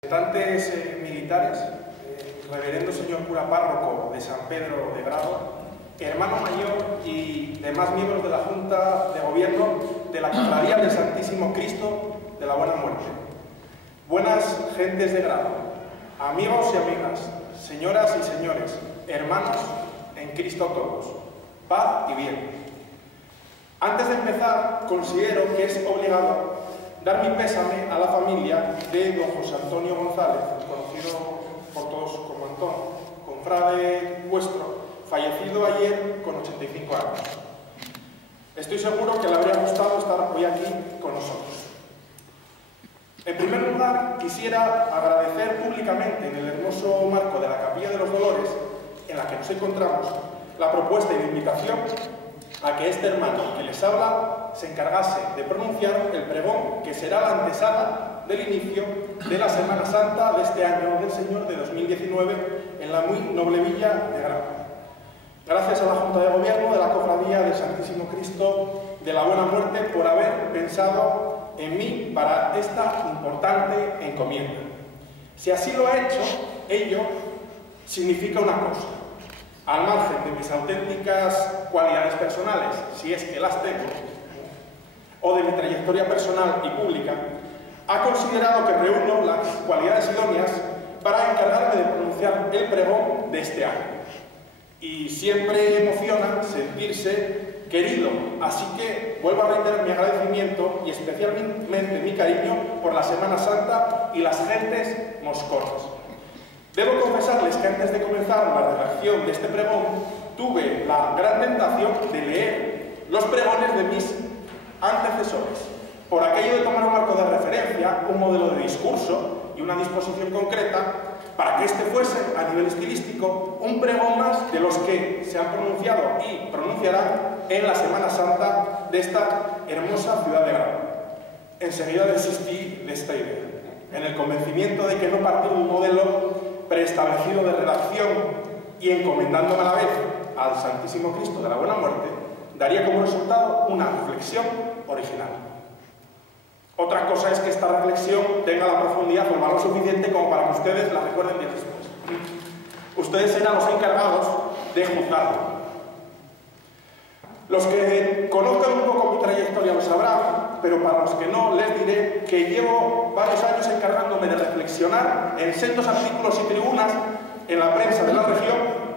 Representantes militares, reverendo señor cura párroco de San Pedro de Grado, hermano mayor y demás miembros de la Junta de Gobierno de la Cofradía del Santísimo Cristo de la Buena Muerte. Buenas gentes de Grado, amigos y amigas, señoras y señores, hermanos en Cristo todos, paz y bien. Antes de empezar, considero que es obligado dar mi pésame a la familia de don José Antonio González, conocido por todos como Antón, confrade vuestro, fallecido ayer con 85 años. Estoy seguro que le habría gustado estar hoy aquí con nosotros. En primer lugar, quisiera agradecer públicamente en el hermoso marco de la Capilla de los Dolores, en la que nos encontramos, la propuesta y la invitación a que este hermano que les habla se encargase de pronunciar el pregón que será la antesala del inicio de la Semana Santa de este año del Señor de 2019 en la muy noble villa de Grado. Gracias a la Junta de Gobierno de la Cofradía del Santísimo Cristo de la Buena Muerte por haber pensado en mí para esta importante encomienda. Si así lo ha hecho, ello significa una cosa. Al margen de mis auténticas cualidades personales, si es que las tengo, o de mi trayectoria personal y pública, ha considerado que reúno las cualidades idóneas para encargarme de pronunciar el pregón de este año. Y siempre emociona sentirse querido, así que vuelvo a reiterar mi agradecimiento y especialmente mi cariño por la Semana Santa y las gentes moscorras. Debo confesarles que antes de comenzar la redacción de este pregón tuve la gran tentación de leer los pregones de mis antecesores, por aquello de tomar un marco de referencia, un modelo de discurso y una disposición concreta para que este fuese, a nivel estilístico, un pregón más de los que se han pronunciado y pronunciarán en la Semana Santa de esta hermosa ciudad de Grado. Enseguida desistí de esta idea, en el convencimiento de que no partir de un modelo preestablecido de redacción y encomendándome a la vez al Santísimo Cristo de la Buena Muerte, daría como resultado una reflexión original. Otra cosa es que esta reflexión tenga la profundidad o el valor suficiente como para que ustedes la recuerden bien después. Ustedes serán los encargados de juzgarlo. Los que conozcan un poco mi trayectoria lo sabrán, pero para los que no, les diré que llevo varios años encargándome de reflexionar en sendos artículos y tribunas en la prensa de la región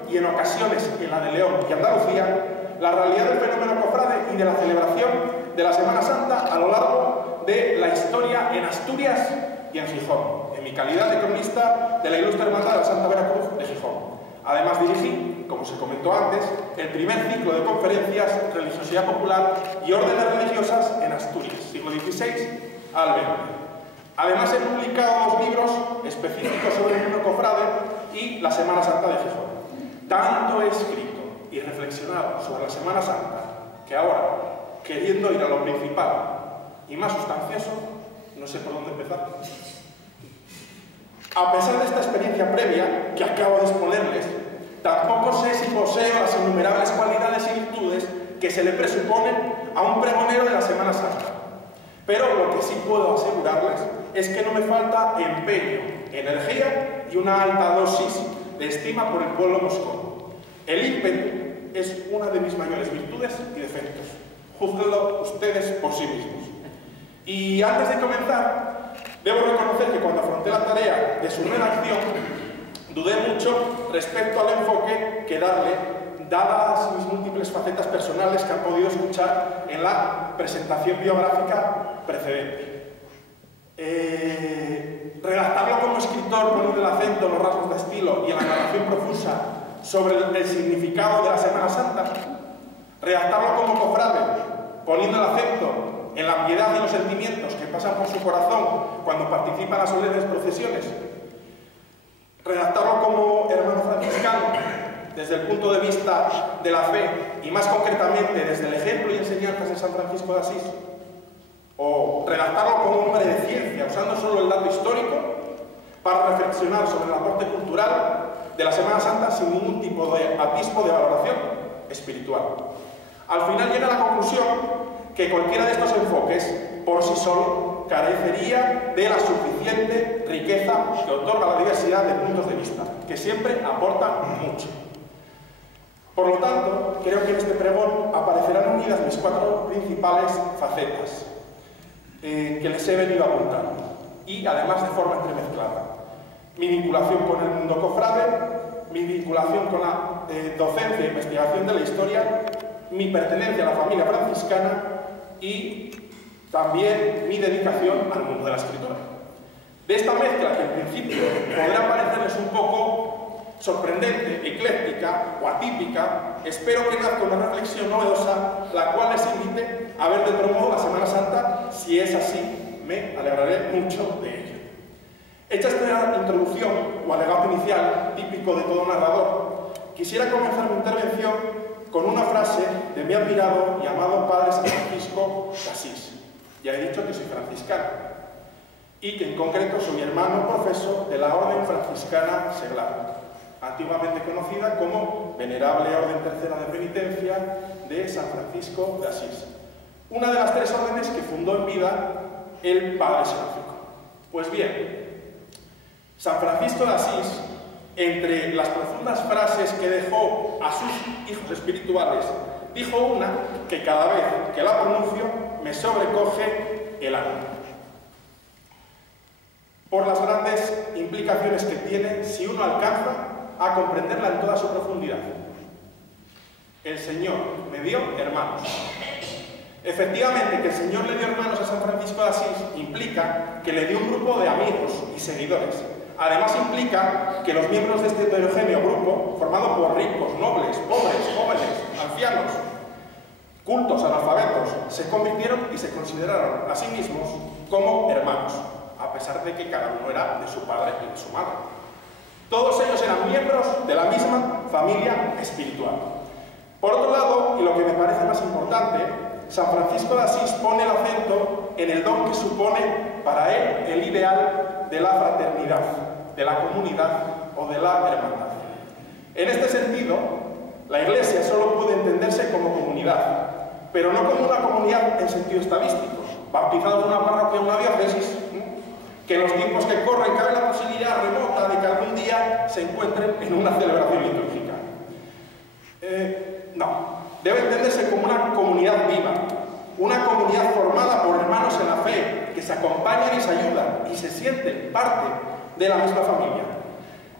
y en ocasiones en la de León y Andalucía, la realidad del fenómeno cofrade y de la celebración de la Semana Santa a lo largo de la historia en Asturias y en Gijón, en mi calidad de cronista de la Ilustre Hermandad de la Santa Veracruz de Gijón. Además dirigí, como se comentó antes, el primer ciclo de conferencias Religiosidad Popular y Órdenes Religiosas en Asturias, siglo XVI al XX. Además he publicado 2 libros específicos sobre el mundo cofrade y la Semana Santa de Gijón. Tanto he escrito y reflexionado sobre la Semana Santa que ahora, queriendo ir a lo principal y más sustancioso, no sé por dónde empezar. A pesar de esta experiencia previa que acabo de exponerles, tampoco sé si poseo las innumerables cualidades y virtudes que se le presuponen a un pregonero de la Semana Santa. Pero lo que sí puedo asegurarles es que no me falta empeño, energía y una alta dosis de estima por el pueblo moscovo. El ímpetu es una de mis mayores virtudes y defectos. Júzguenlo ustedes por sí mismos. Y antes de comenzar, debo reconocer que cuando afronté la tarea de su redacción, dudé mucho respecto al enfoque que darle, dadas mis múltiples facetas personales que han podido escuchar en la presentación biográfica precedente. Redactarlo como escritor poniendo el acento en los rasgos de estilo y en la narración profusa sobre el significado de la Semana Santa. Redactarlo como cofrade, poniendo el acento en la piedad y los sentimientos que pasan por su corazón cuando participa en las solemnes procesiones. Redactarlo como hermano franciscano, desde el punto de vista de la fe y más concretamente desde el ejemplo y enseñanzas de San Francisco de Asís. O redactarlo como hombre de ciencia, usando solo el dato histórico para reflexionar sobre el aporte cultural de la Semana Santa sin ningún tipo de atisbo de valoración espiritual. Al final llega a la conclusión que cualquiera de estos enfoques, por sí solo, carecería de la suficiente riqueza que otorga la diversidad de puntos de vista, que siempre aportan mucho. Por lo tanto, creo que en este pregón aparecerán unidas mis 4 principales facetas que les he venido apuntando, y además de forma entremezclada. Mi vinculación con el mundo cofrade, mi vinculación con la docencia e investigación de la historia, mi pertenencia a la familia franciscana y también mi dedicación al mundo de la escritura. De esta mezcla, que en principio podrá parecerles un poco sorprendente, ecléctica o atípica, espero que nazca una reflexión novedosa, la cual les invite a ver de otro modo la Semana Santa. Si es así, me alegraré mucho de ello. Hecha esta introducción o alegato inicial, típico de todo narrador, quisiera comenzar mi intervención con una frase de mi admirado y amado padre San Francisco de Asís. Ya he dicho que soy franciscano y que en concreto soy hermano profeso de la Orden Franciscana Seglar, antiguamente conocida como Venerable Orden Tercera de Penitencia de San Francisco de Asís, una de las 3 órdenes que fundó en vida el padre Seráfico. Pues bien, San Francisco de Asís, entre las profundas frases que dejó a sus hijos espirituales, dijo una que cada vez que la pronuncio me sobrecoge el alma, por las grandes implicaciones que tiene si uno alcanza a comprenderla en toda su profundidad. El Señor me dio hermanos. Efectivamente, que el Señor le dio hermanos a San Francisco de Asís implica que le dio un grupo de amigos y seguidores. Además implica que los miembros de este heterogéneo grupo, formado por ricos, nobles, pobres, jóvenes, ancianos, cultos, analfabetos, se convirtieron y se consideraron a sí mismos como hermanos, a pesar de que cada uno era de su padre y de su madre. Todos ellos eran miembros de la misma familia espiritual. Por otro lado, y lo que me parece más importante, San Francisco de Asís pone el acento en el don que supone para él el ideal de la fraternidad, de la comunidad o de la hermandad. En este sentido, la Iglesia solo puede entenderse como comunidad, pero no como una comunidad en sentido estadístico, bautizado en una parroquia o una diócesis, que en los tiempos que corren cabe la posibilidad remota de que algún día se encuentren en una celebración litúrgica. No, debe entenderse como una comunidad viva, una comunidad formada por hermanos en la fe, que se acompañan y se ayudan y se sienten parte de la misma familia.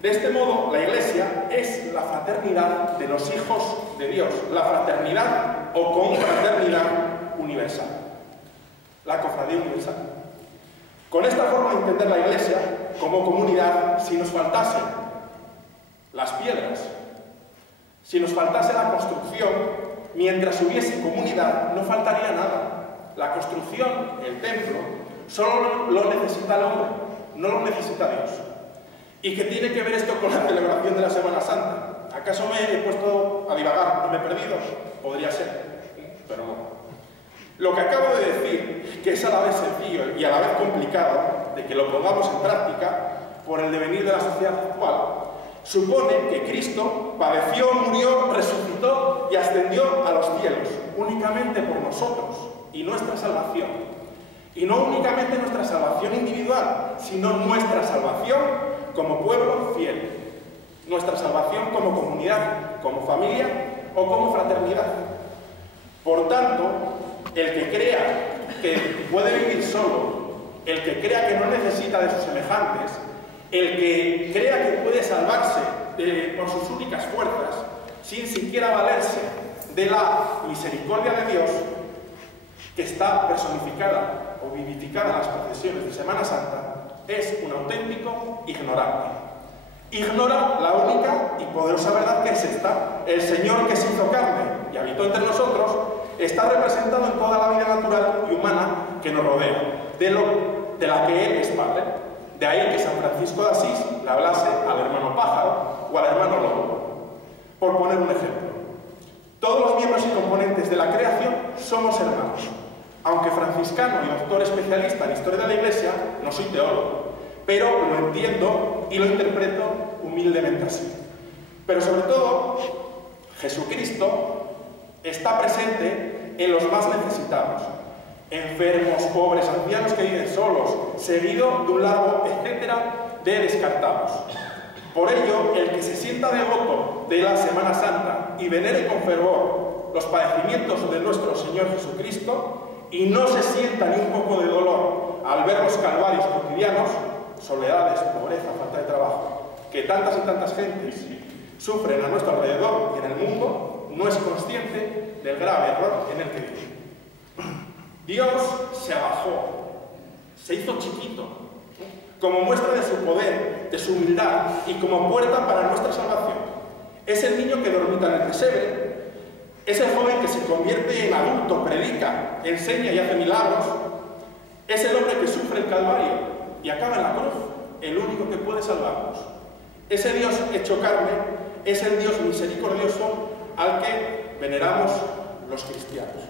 De este modo, la Iglesia es la fraternidad de los hijos de Dios, la fraternidad o confraternidad universal, la cofradía universal. Con esta forma de entender la Iglesia como comunidad, si nos faltasen las piedras, si nos faltase la construcción, mientras hubiese comunidad, no faltaría nada. La construcción, el templo, solo lo necesita el hombre, no lo necesita Dios. ¿Y qué tiene que ver esto con la celebración de la Semana Santa? ¿Acaso me he puesto a divagar y me he perdido? Podría ser, pero no. Lo que acabo de decir, que es a la vez sencillo y a la vez complicado de que lo pongamos en práctica por el devenir de la sociedad actual, supone que Cristo padeció, murió, resucitó y ascendió a los cielos, únicamente por nosotros y nuestra salvación. Y no únicamente nuestra salvación individual, sino nuestra salvación como pueblo fiel, nuestra salvación como comunidad, como familia o como fraternidad. Por tanto, el que crea que puede vivir solo, el que crea que no necesita de sus semejantes, el que crea que puede salvarse por sus únicas fuerzas, sin siquiera valerse de la misericordia de Dios, que está personificada o vivificada en las procesiones de Semana Santa, es un auténtico ignorante. Ignora la única y poderosa verdad que es esta: el Señor que se hizo carne y habitó entre nosotros está representado en toda la vida natural y humana que nos rodea, de la que Él es Padre. De ahí que San Francisco de Asís le hablase al hermano pájaro o al hermano lobo, por poner un ejemplo. Todos los miembros y componentes de la creación somos hermanos. Aunque franciscano y doctor especialista en historia de la Iglesia, no soy teólogo, pero lo entiendo y lo interpreto humildemente así. Pero sobre todo, Jesucristo está presente en los más necesitados. enfermos, pobres, ancianos que viven solos, seguido de un largo etcétera de descartados. Por ello, el que se sienta devoto de la Semana Santa y venere con fervor los padecimientos de nuestro Señor Jesucristo y no se sienta ni un poco de dolor al ver los calvarios cotidianos, soledades, pobreza, falta de trabajo, que tantas y tantas gentes sufren a nuestro alrededor y en el mundo, no es consciente del grave error en el que vive. Dios se abajó, se hizo chiquito, como muestra de su poder, de su humildad y como puerta para nuestra salvación. Es el niño que dormita en el pesebre, es el joven que se convierte en adulto, predica, enseña y hace milagros, es el hombre que sufre el Calvario y acaba en la cruz, el único que puede salvarnos. Ese Dios hecho carne es el Dios misericordioso al que veneramos los cristianos.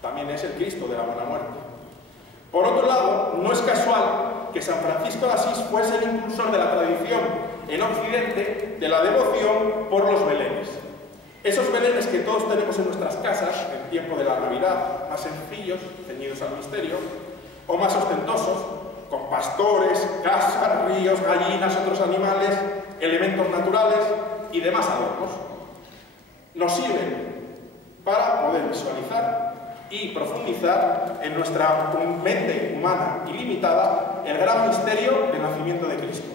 También es el Cristo de la buena muerte. Por otro lado, no es casual que San Francisco de Asís fuese el impulsor de la tradición en Occidente de la devoción por los belenes. Esos belenes que todos tenemos en nuestras casas en tiempo de la Navidad, más sencillos, ceñidos al misterio, o más ostentosos, con pastores, casas, ríos, gallinas, otros animales, elementos naturales y demás adornos. Nos sirven para poder visualizar y profundizar en nuestra mente humana ilimitada el gran misterio del nacimiento de Cristo.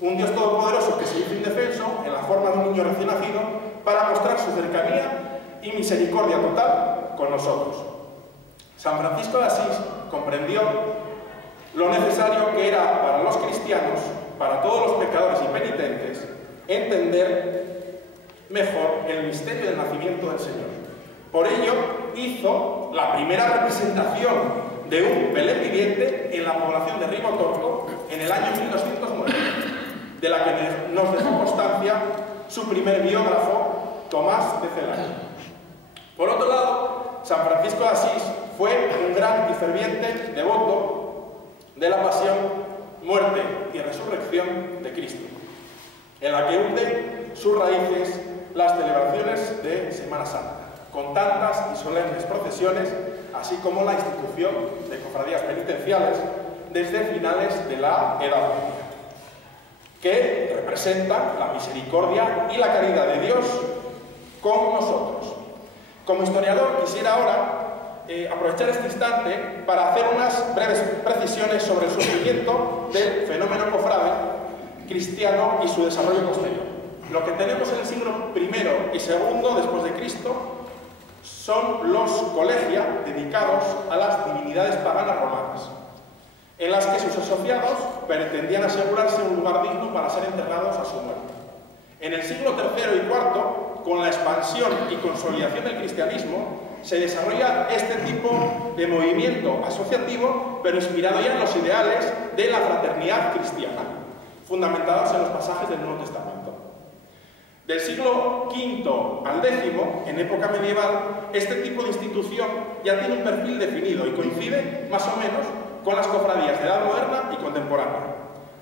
Un Dios todopoderoso que se hizo indefenso en la forma de un niño recién nacido para mostrar su cercanía y misericordia total con nosotros. San Francisco de Asís comprendió lo necesario que era para los cristianos, para todos los pecadores y penitentes, entender mejor el misterio del nacimiento del Señor. Por ello, hizo la primera representación de un Belén viviente en la población de Rimotorto en el año 1209, de la que nos dejó constancia su primer biógrafo, Tomás de Celano. Por otro lado, San Francisco de Asís fue un gran y ferviente devoto de la pasión, muerte y resurrección de Cristo, en la que hunde sus raíces las celebraciones de Semana Santa, con tantas y solemnes procesiones, así como la institución de cofradías penitenciales desde finales de la Edad Media, que representan la misericordia y la caridad de Dios con nosotros. Como historiador quisiera ahora aprovechar este instante para hacer unas breves precisiones sobre el surgimiento del fenómeno cofrade cristiano y su desarrollo posterior. Lo que tenemos en el siglo I y II después de Cristo son los colegia dedicados a las divinidades paganas romanas, en las que sus asociados pretendían asegurarse un lugar digno para ser enterrados a su muerte. En el siglo III y IV, con la expansión y consolidación del cristianismo, se desarrolla este tipo de movimiento asociativo, pero inspirado ya en los ideales de la fraternidad cristiana, fundamentados en los pasajes del Nuevo Testamento. Del siglo V al X, en época medieval, este tipo de institución ya tiene un perfil definido y coincide, más o menos, con las cofradías de edad moderna y contemporánea.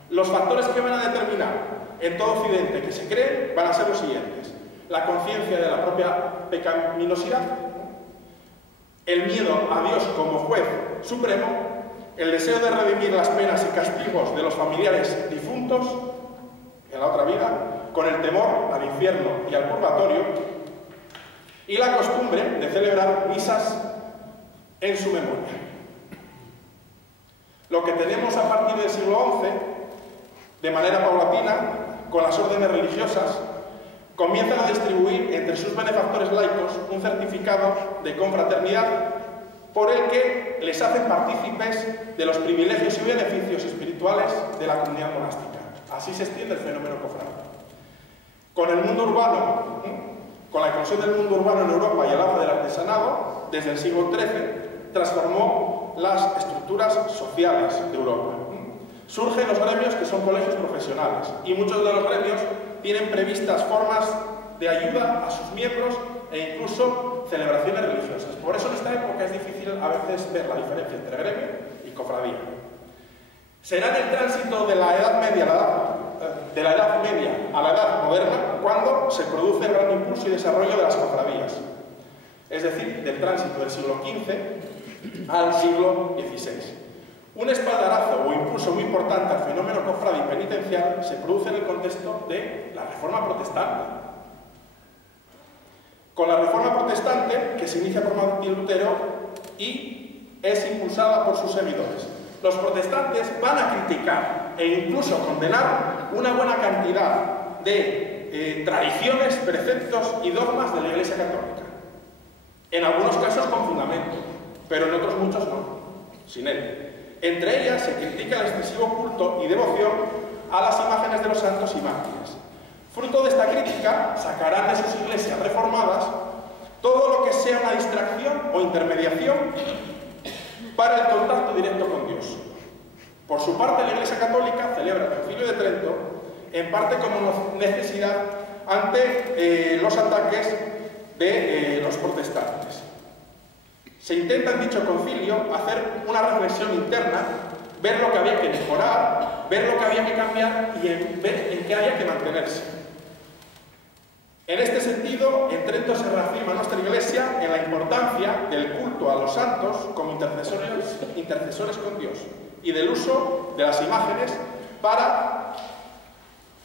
Los factores que van a determinar en todo Occidente que se creen van a ser los siguientes: la conciencia de la propia pecaminosidad, el miedo a Dios como juez supremo, el deseo de redimir las penas y castigos de los familiares difuntos en la otra vida, con el temor al infierno y al purgatorio, y la costumbre de celebrar misas en su memoria. Lo que tenemos a partir del siglo XI, de manera paulatina, con las órdenes religiosas, comienzan a distribuir entre sus benefactores laicos un certificado de confraternidad por el que les hacen partícipes de los privilegios y beneficios espirituales de la comunidad monástica. Así se extiende el fenómeno cofrade. Con el mundo urbano, con la eclosión del mundo urbano en Europa y el auge del artesanado, desde el siglo XIII, transformó las estructuras sociales de Europa. Surgen los gremios que son colegios profesionales y muchos de los gremios tienen previstas formas de ayuda a sus miembros e incluso celebraciones religiosas. Por eso en esta época es difícil a veces ver la diferencia entre gremio y cofradía. Será en el tránsito de la Edad Media a la Edad Moderna cuando se produce el gran impulso y desarrollo de las cofradías. Es decir, del tránsito del siglo XV, al siglo XVI. Un espaldarazo o impulso muy importante al fenómeno cofrade y penitencial se produce en el contexto de la Reforma Protestante. Con la Reforma Protestante, que se inicia por Martín Lutero y es impulsada por sus seguidores, los protestantes van a criticar e incluso condenar una buena cantidad de tradiciones, preceptos y dogmas de la Iglesia Católica. En algunos casos con fundamento, pero en otros muchos no, sin él. Entre ellas se critica el excesivo culto y devoción a las imágenes de los santos y mártires. Fruto de esta crítica, sacarán de sus iglesias reformadas todo lo que sea una distracción o intermediación para el contacto directo con Dios. Por su parte, la Iglesia Católica celebra el Concilio de Trento, en parte como necesidad ante los ataques de los protestantes. Se intenta en dicho concilio hacer una reflexión interna, ver lo que había que mejorar, ver lo que había que cambiar y ver en qué había que mantenerse. En este sentido, en Trento se reafirma nuestra Iglesia en la importancia del culto a los santos como intercesores con Dios y del uso de las imágenes para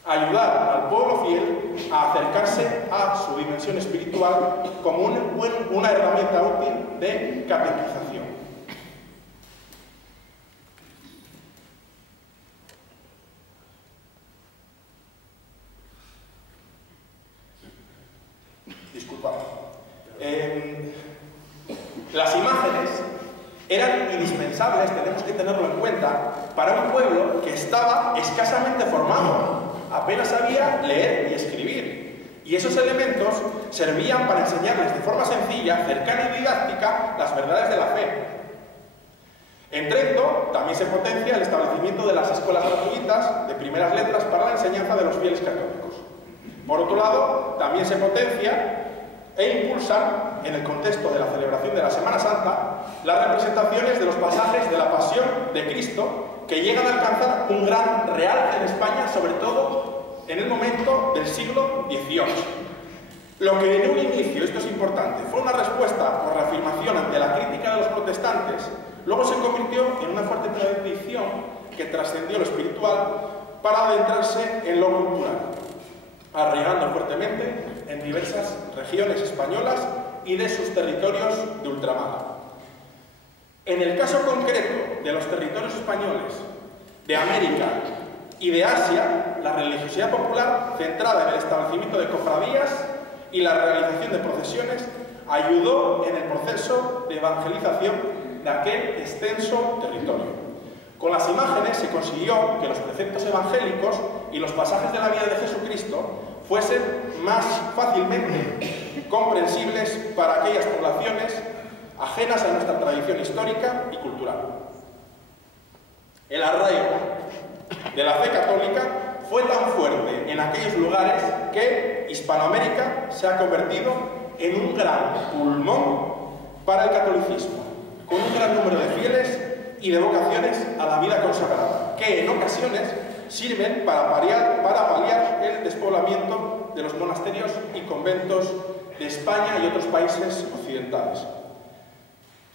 ayudar al pueblo fiel a acercarse a su dimensión espiritual como una herramienta útil de catequización. Disculpad. Las imágenes eran indispensables, tenemos que tenerlo en cuenta, para un pueblo que estaba escasamente formado. Apenas sabía leer y escribir. Y esos elementos servían para enseñarles de forma sencilla, cercana y didáctica las verdades de la fe. En Trento también se potencia el establecimiento de las escuelas gratuitas de primeras letras para la enseñanza de los fieles católicos. Por otro lado, también se potencia e impulsan, en el contexto de la celebración de la Semana Santa, las representaciones de los pasajes de la Pasión de Cristo que llegan a alcanzar un gran realce en España, sobre todo en el momento del siglo XVIII. Lo que en un inicio, esto es importante, fue una respuesta o reafirmación ante la crítica de los protestantes, luego se convirtió en una fuerte tradición que trascendió lo espiritual para adentrarse en lo cultural, arraigando fuertemente en diversas regiones españolas y de sus territorios de ultramar. En el caso concreto de los territorios españoles, de América y de Asia, la religiosidad popular, centrada en el establecimiento de cofradías y la realización de procesiones, ayudó en el proceso de evangelización de aquel extenso territorio. Con las imágenes se consiguió que los preceptos evangélicos y los pasajes de la vida de Jesucristo fuesen más fácilmente comprensibles para aquellas poblaciones ajenas a nuestra tradición histórica y cultural. El arraigo de la fe católica fue tan fuerte en aquellos lugares que Hispanoamérica se ha convertido en un gran pulmón para el catolicismo, con un gran número de fieles y de vocaciones a la vida consagrada, que en ocasiones sirven para paliar el despoblamiento de los monasterios y conventos de España y otros países occidentales.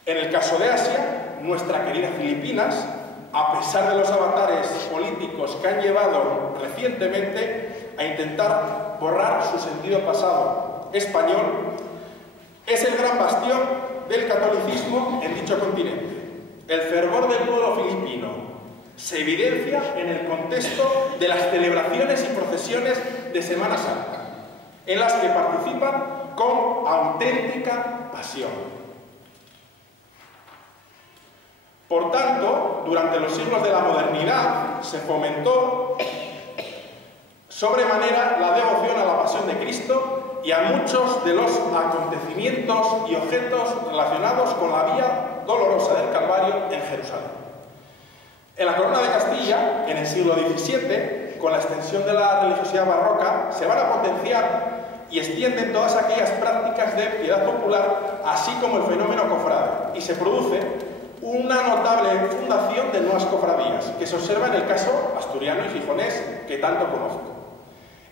En el caso de Asia, nuestra querida Filipinas, a pesar de los avatares políticos que han llevado recientemente a intentar borrar su sentido pasado español, es el gran bastión del catolicismo en dicho continente. El fervor del pueblo filipino se evidencia en el contexto de las celebraciones y procesiones de Semana Santa, en las que participan con auténtica pasión. Por tanto, durante los siglos de la modernidad se fomentó sobremanera la devoción a la pasión de Cristo y a muchos de los acontecimientos y objetos relacionados con la vía dolorosa del Calvario en Jerusalén. En la Corona de Castilla, en el siglo XVII, con la extensión de la religiosidad barroca, se van a potenciar y extienden todas aquellas prácticas de piedad popular, así como el fenómeno cofrade, y se produce una notable fundación de nuevas cofradías, que se observa en el caso asturiano y gijonés, que tanto conozco.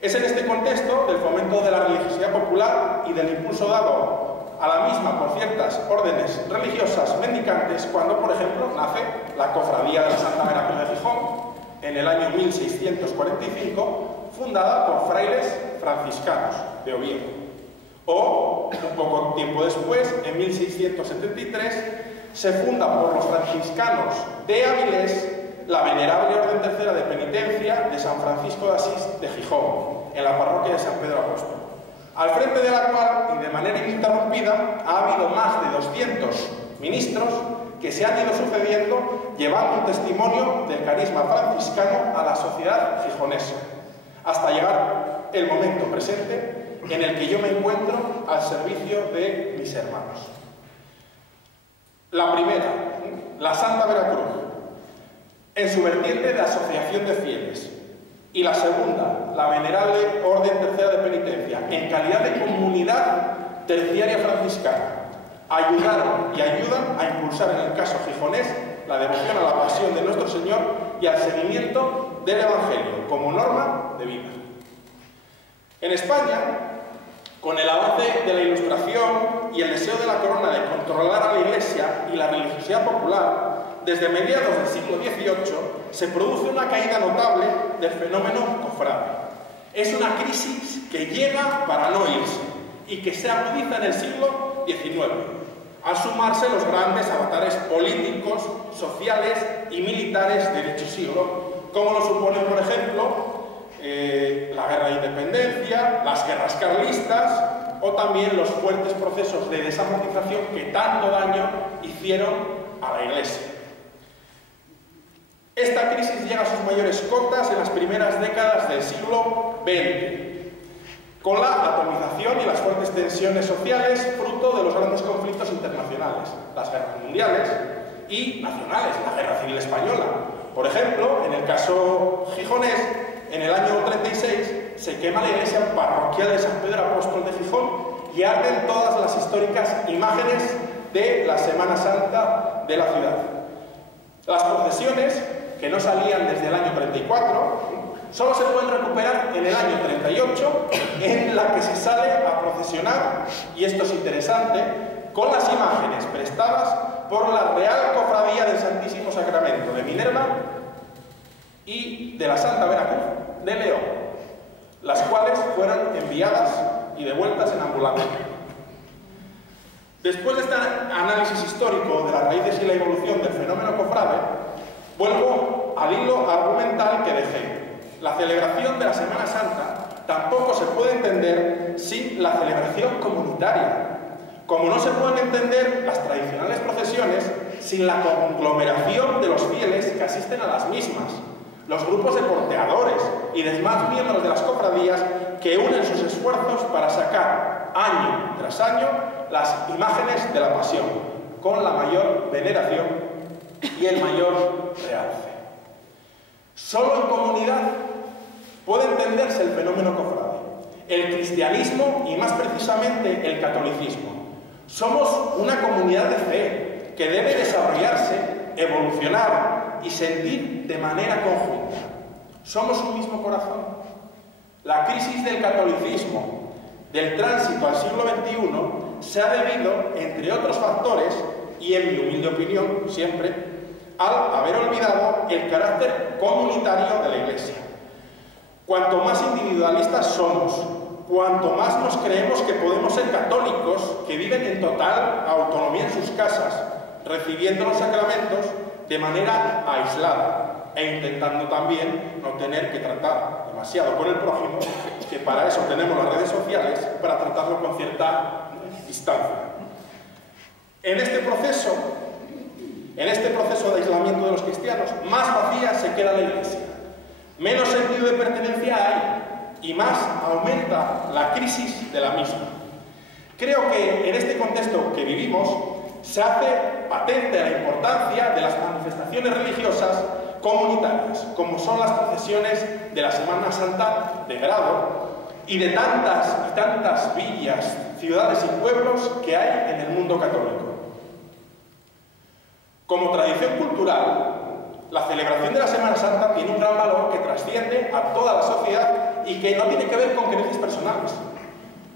Es en este contexto del fomento de la religiosidad popular y del impulso dado a la misma por ciertas órdenes religiosas mendicantes cuando, por ejemplo, nace la Cofradía de la Santa Veracruz de Gijón en el año 1645, fundada por frailes franciscanos de Oviedo. O, un poco tiempo después, en 1673, se funda por los franciscanos de Avilés la Venerable Orden Tercera de Penitencia de San Francisco de Asís de Gijón, en la parroquia de San Pedro Apóstol, al frente de la cual, y de manera ininterrumpida, ha habido más de 200 ministros que se han ido sucediendo llevando un testimonio del carisma franciscano a la sociedad gijonesa, hasta llegar el momento presente en el que yo me encuentro al servicio de mis hermanos. La primera, la Santa Veracruz, en su vertiente de asociación de fieles, y la segunda, la Venerable Orden Tercera de Penitencia, en calidad de comunidad terciaria franciscana, ayudaron y ayudan a impulsar en el caso gijonés la devoción a la pasión de nuestro Señor y al seguimiento del Evangelio como norma de vida. En España, con el avance de la Ilustración y el deseo de la corona de controlar a la Iglesia y la religiosidad popular, desde mediados del siglo XVIII se produce una caída notable del fenómeno cofrade. Es una crisis que llega para no irse y que se agudiza en el siglo XIX, al sumarse los grandes avatares políticos, sociales y militares de dicho siglo, como lo suponen, por ejemplo, la guerra de independencia, las guerras carlistas o también los fuertes procesos de desamortización que tanto daño hicieron a la Iglesia. Esta crisis llega a sus mayores cotas en las primeras décadas del siglo XX, con la atomización y las fuertes tensiones sociales fruto de los grandes conflictos internacionales, las guerras mundiales y nacionales, la Guerra Civil Española. Por ejemplo, en el caso gijonés, en el año 36 se quema la iglesia parroquial de San Pedro Apóstol de Gijón y arden todas las históricas imágenes de la Semana Santa de la ciudad. Las procesiones, que no salían desde el año 34, solo se pueden recuperar en el año 38, en la que se sale a procesionar, y esto es interesante, con las imágenes prestadas por la Real Cofradía del Santísimo Sacramento de Minerva y de la Santa Veracruz de León, las cuales fueron enviadas y devueltas en ambulancia. Después de este análisis histórico de las raíces y la evolución del fenómeno cofrade, vuelvo al hilo argumental que dejé. La celebración de la Semana Santa tampoco se puede entender sin la celebración comunitaria, como no se pueden entender las tradicionales procesiones sin la conglomeración de los fieles que asisten a las mismas, los grupos de porteadores y demás miembros de las cofradías que unen sus esfuerzos para sacar año tras año las imágenes de la pasión, con la mayor veneración y el mayor realce. Solo en comunidad puede entenderse el fenómeno cofrade, el cristianismo y más precisamente el catolicismo. Somos una comunidad de fe que debe desarrollarse, evolucionar y sentir de manera conjunta. Somos un mismo corazón. La crisis del catolicismo, del tránsito al siglo XXI, se ha debido, entre otros factores, y en mi humilde opinión siempre, al haber olvidado el carácter comunitario de la Iglesia. Cuanto más individualistas somos, cuanto más nos creemos que podemos ser católicos, que viven en total autonomía en sus casas, recibiendo los sacramentos de manera aislada e intentando también no tener que tratar demasiado con el prójimo, que para eso tenemos las redes sociales, para tratarlo con cierta distancia. En este proceso de aislamiento de los cristianos, más vacía se queda la Iglesia, menos sentido de pertenencia hay y más aumenta la crisis de la misma. Creo que en este contexto que vivimos se hace patente la importancia de las manifestaciones religiosas comunitarias, como son las procesiones de la Semana Santa de grado y de tantas y tantas villas, ciudades y pueblos que hay en el mundo católico. Como tradición cultural, la celebración de la Semana Santa tiene un gran valor que trasciende a toda la sociedad y que no tiene que ver con creencias personales.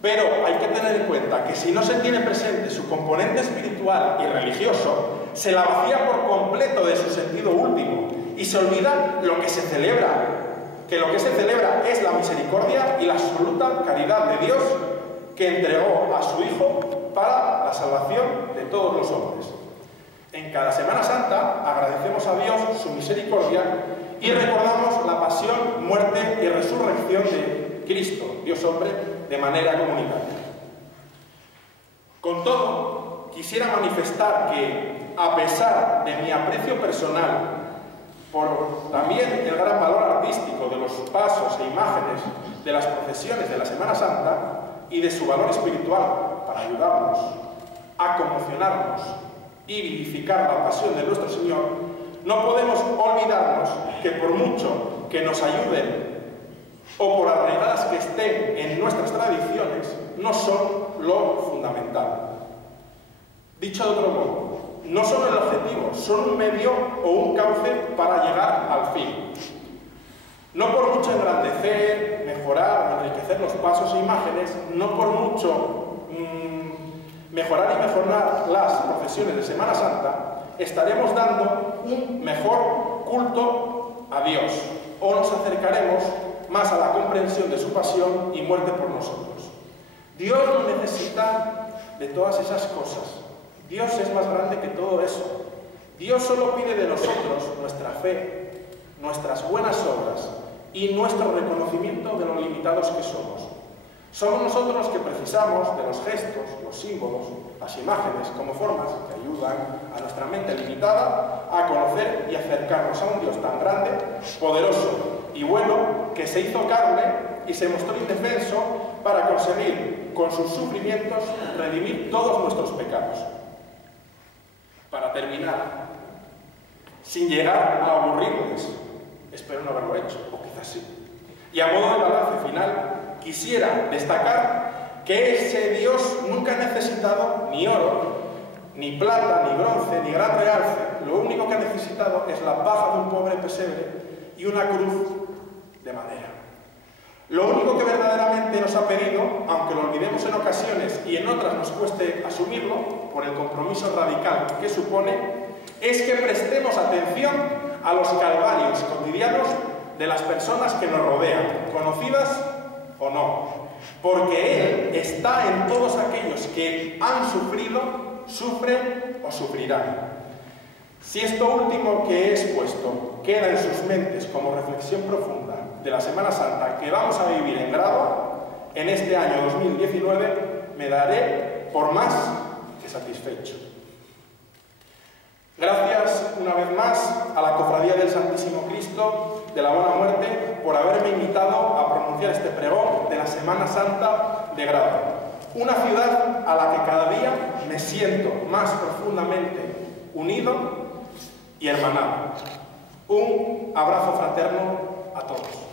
Pero hay que tener en cuenta que si no se tiene presente su componente espiritual y religioso, se la vacía por completo de su sentido último y se olvida lo que se celebra, que lo que se celebra es la misericordia y la absoluta caridad de Dios que entregó a su Hijo para la salvación de todos los hombres. En cada Semana Santa agradecemos a Dios su misericordia y recordamos la pasión, muerte y resurrección de Cristo, Dios hombre, de manera comunitaria. Con todo, quisiera manifestar que, a pesar de mi aprecio personal por también el gran valor artístico de los pasos e imágenes de las procesiones de la Semana Santa y de su valor espiritual para ayudarnos a conmocionarnos y vivificar la pasión de nuestro Señor, no podemos olvidarnos que por mucho que nos ayuden o por arraigadas que estén en nuestras tradiciones, no son lo fundamental. Dicho de otro modo, no son el objetivo, son un medio o un cauce para llegar al fin. No por mucho engrandecer, mejorar o enriquecer los pasos e imágenes, no por mucho mejorar y mejorar las procesiones de Semana Santa, estaremos dando un mejor culto a Dios o nos acercaremos más a la comprensión de su pasión y muerte por nosotros. Dios no necesita de todas esas cosas. Dios es más grande que todo eso. Dios solo pide de nosotros nuestra fe, nuestras buenas obras y nuestro reconocimiento de lo limitados que somos. Somos nosotros los que precisamos de los gestos, los símbolos, las imágenes como formas que ayudan a nuestra mente limitada a conocer y acercarnos a un Dios tan grande, poderoso y bueno que se hizo carne y se mostró indefenso para conseguir con sus sufrimientos redimir todos nuestros pecados. Para terminar, sin llegar a aburrirles, espero no haberlo hecho, o quizás sí, y a modo de balance final, quisiera destacar que ese Dios nunca ha necesitado ni oro, ni plata, ni bronce, ni gran realce. Lo único que ha necesitado es la paja de un pobre pesebre y una cruz de madera. Lo único que verdaderamente nos ha pedido, aunque lo olvidemos en ocasiones y en otras nos cueste asumirlo, por el compromiso radical que supone, es que prestemos atención a los calvarios cotidianos de las personas que nos rodean, conocidas o no, porque Él está en todos aquellos que han sufrido, sufren o sufrirán. Si esto último que he expuesto queda en sus mentes como reflexión profunda de la Semana Santa que vamos a vivir en grado en este año 2019, me daré por más que satisfecho. Gracias una vez más a la Cofradía del Santísimo Cristo de la Buena Muerte por haberme invitado a pronunciar este pregón de la Semana Santa de Grado, una ciudad a la que cada día me siento más profundamente unido y hermanado. Un abrazo fraterno a todos.